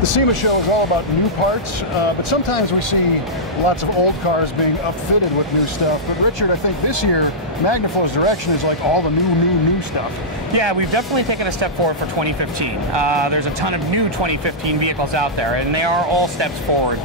The SEMA show is all about new parts, but sometimes we see lots of old cars being upfitted with new stuff. But Richard, I think this year, MagnaFlow's direction is like all the new stuff. Yeah, we've definitely taken a step forward for 2015. There's a ton of new 2015 vehicles out there, and they are all steps forward.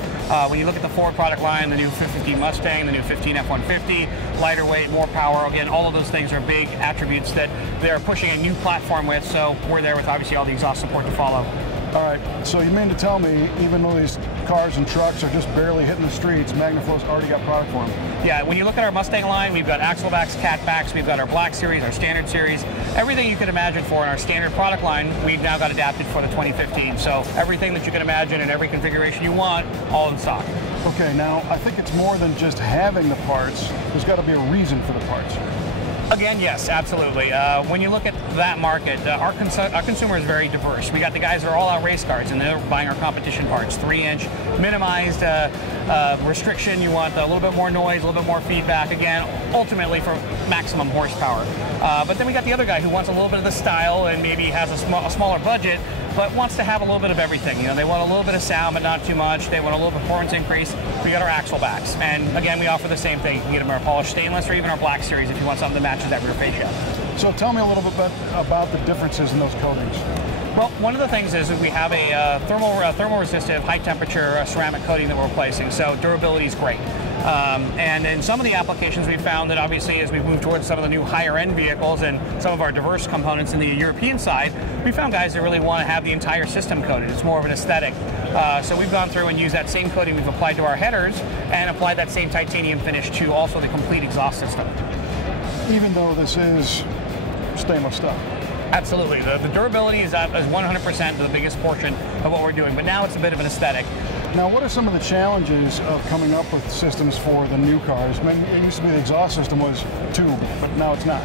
When you look at the Ford product line, the new 15 Mustang, the new 15 F-150, lighter weight, more power, again, all of those things are big attributes that they're pushing a new platform with, so we're there with obviously all the exhaust support to follow. All right, so you mean to tell me, even though these cars and trucks are just barely hitting the streets, MagnaFlow's already got product for them? Yeah, when you look at our Mustang line, we've got axle backs, cat backs, we've got our Black Series, our Standard Series, everything you could imagine for in our standard product line, we've now got adapted for the 2015. So everything that you can imagine in every configuration you want, all in stock. Okay, now I think it's more than just having the parts. There's got to be a reason for the parts. Again, yes, absolutely. When you look at that market, our consumer is very diverse. We got the guys that are all out race cars and they're buying our competition parts. 3-inch minimized restriction. You want a little bit more noise, a little bit more feedback. Again, ultimately for maximum horsepower. But then we got the other guy who wants a little bit of the style and maybe has a smaller budget, but wants to have a little bit of everything. You know, they want a little bit of sound, but not too much. They want a little performance increase. We got our axle backs, and again, we offer the same thing. You can get them our polished stainless or even our Black Series if you want something that matches that rear fascia. So tell me a little bit about the differences in those coatings. Well, one of the things is that we have a thermal resistive, high temperature ceramic coating that we're replacing, so durability is great. And in some of the applications we found that obviously as we move towards some of the new higher end vehicles and some of our diverse components in the European side, we found guys that really want to have the entire system coated. It's more of an aesthetic. So we've gone through and used that same coating we've applied to our headers and applied that same titanium finish to also the complete exhaust system. Even though this is stainless stuff. Absolutely. The durability is 100% the biggest portion of what we're doing, but now it's a bit of an aesthetic. Now, what are some of the challenges of coming up with systems for the new cars? I mean, it used to be the exhaust system was tube, but now it's not.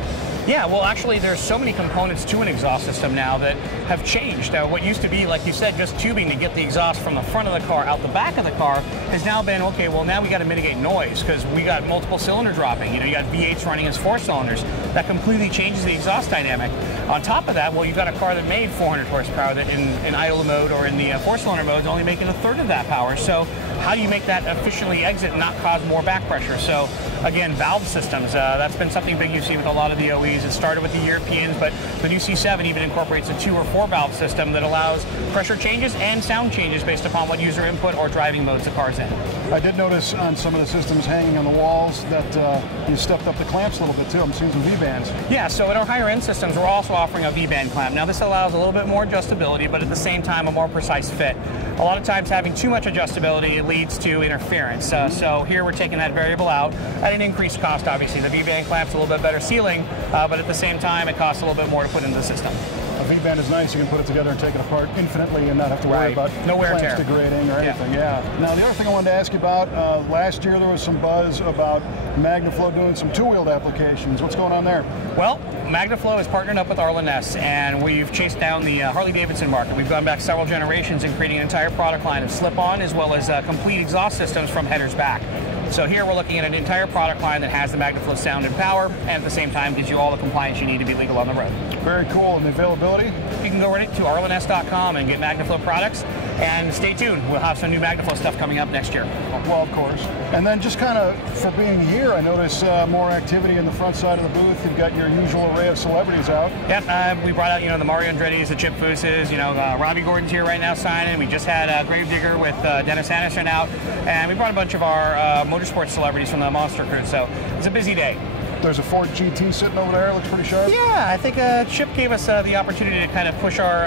Yeah, well, actually, there's so many components to an exhaust system now that have changed. What used to be, like you said, just tubing to get the exhaust from the front of the car out the back of the car has now been, okay, well, now we got to mitigate noise because we got multiple cylinder dropping. You know, you got V8s running as 4 cylinders. That completely changes the exhaust dynamic. On top of that, well, you've got a car that made 400 horsepower that in idle mode or in the 4-cylinder mode is only making a third of that power. So how do you make that efficiently exit and not cause more back pressure? So again, valve systems, that's been something big you see with a lot of the OEs. It started with the Europeans, but the new C7 even incorporates a 2 or 4 valve system that allows pressure changes and sound changes based upon what user input or driving modes the car's in. I did notice on some of the systems hanging on the walls that you stepped up the clamps a little bit too. I'm seeing some V-bands. Yeah, so in our higher end systems, we're also offering a V-band clamp. Now this allows a little bit more adjustability, but at the same time a more precise fit. A lot of times having too much adjustability, it leads to interference. So here we're taking that variable out at an increased cost, obviously. The V-band clamp's a little bit better sealing, but at the same time it costs a little bit more to put into the system. A V-band is nice. You can put it together and take it apart infinitely and not have to worry about clamps degrading or anything. Yeah. Now, the other thing I wanted to ask you about, last year there was some buzz about MagnaFlow doing some two-wheeled applications. What's going on there? Well, MagnaFlow has partnered up with Arlen Ness, and we've chased down the Harley-Davidson market. We've gone back several generations in creating an entire product line of slip-on as well as complete exhaust systems from headers back. So here we're looking at an entire product line that has the MagnaFlow sound and power, and at the same time gives you all the compliance you need to be legal on the road. Very cool. And the availability? You can go right to arlenness.com and get MagnaFlow products, and stay tuned. We'll have some new MagnaFlow stuff coming up next year. Well, of course. And then just kind of for being here, I noticed more activity in the front side of the booth. You've got your usual array of celebrities out. Yep, we brought out, the Mario Andretti's, the Chip Fooses, Robbie Gordon's here right now signing. We just had Gravedigger with Dennis Anderson out, and we brought a bunch of our motorsports celebrities from the Monster Crew, so it's a busy day. There's a Ford GT sitting over there, looks pretty sharp. Yeah, I think Chip gave us the opportunity to kind of push our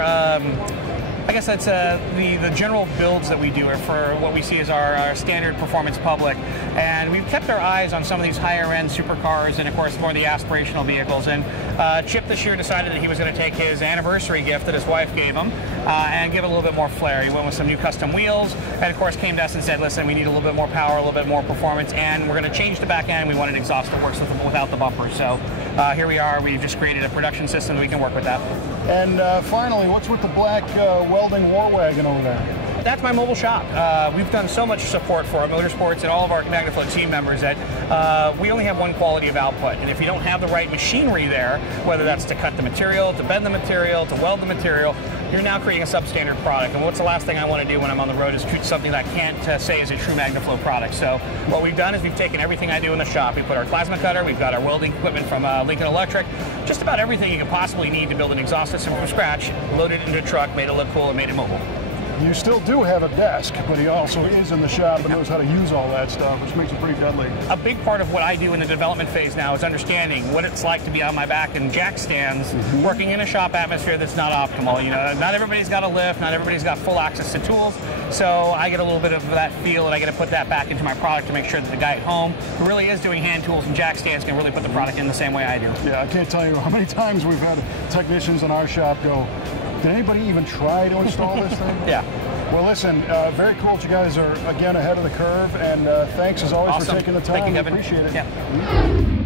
I guess that's the general builds that we do are for what we see as our standard performance public. And we've kept our eyes on some of these higher end supercars and of course more of the aspirational vehicles. And Chip this year decided that he was going to take his anniversary gift that his wife gave him and give it a little bit more flair. He went with some new custom wheels and of course came to us and said, listen, we need a little bit more power, a little bit more performance, and we're going to change the back end. We want an exhaust that works without the bumper. So here we are. We've just created a production system that we can work with that. And finally, what's with the black welding war wagon over there? That's my mobile shop. We've done so much support for our motorsports and all of our MagnaFlow team members that we only have one quality of output. And if you don't have the right machinery there, whether that's to cut the material, to bend the material, to weld the material, you're now creating a substandard product. And what's the last thing I want to do when I'm on the road is treat something that I can't say is a true MagnaFlow product. So what we've done is we've taken everything I do in the shop. We put our plasma cutter, we've got our welding equipment from Lincoln Electric, just about everything you could possibly need to build an exhaust system from scratch, loaded it into a truck, made it look cool, and made it mobile. You still do have a desk, but he also is in the shop and knows how to use all that stuff, which makes it pretty deadly. A big part of what I do in the development phase now is understanding what it's like to be on my back in jack stands, working in a shop atmosphere that's not optimal. You know, not everybody's got a lift, not everybody's got full access to tools, so I get a little bit of that feel, and I get to put that back into my product to make sure that the guy at home who really is doing hand tools and jack stands can really put the product in the same way I do. Yeah, I can't tell you how many times we've had technicians in our shop go, did anybody even try to install this thing? Yeah. Well, listen, very cool that you guys are, again, ahead of the curve, and thanks as always for taking the time. Thank you, Kevin. We appreciate it. Yeah.